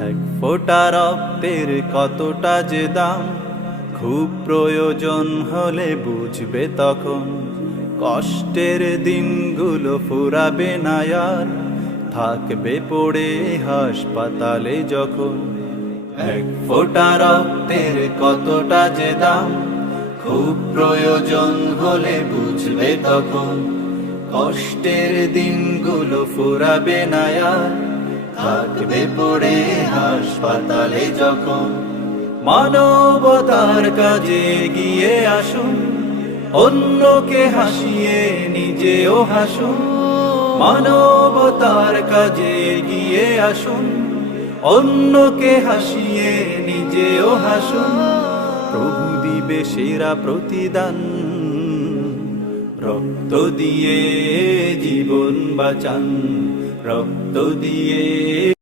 এক ফোঁটা রক্তের কতটা যে দাম, খুব প্রয়োজন হলে বুঝবে তখন। কষ্টের দিনগুলো ফুরাবে না আর, থাকবে পড়ে হাসপাতালে যখন। এক ফোঁটা রক্তের কতটা যে দাম, খুব প্রয়োজন হলে বুঝবে তখন। কষ্টের দিনগুলো ফুরাবে না আর, থাকবে পড়ে হাসপাতালে যখন। মানবতার কাজে গিয়ে আসুন, অন্যকে হাসিয়ে নিজেও হাসুন। মানবতার কাজে গিয়ে আসুন, অন্যকে হাসিয়ে নিজেও হাসুন। প্রভু দিবে সেরা প্রতিদান, রক্ত দিয়ে জীবন বাঁচান, রক্ত দিয়ে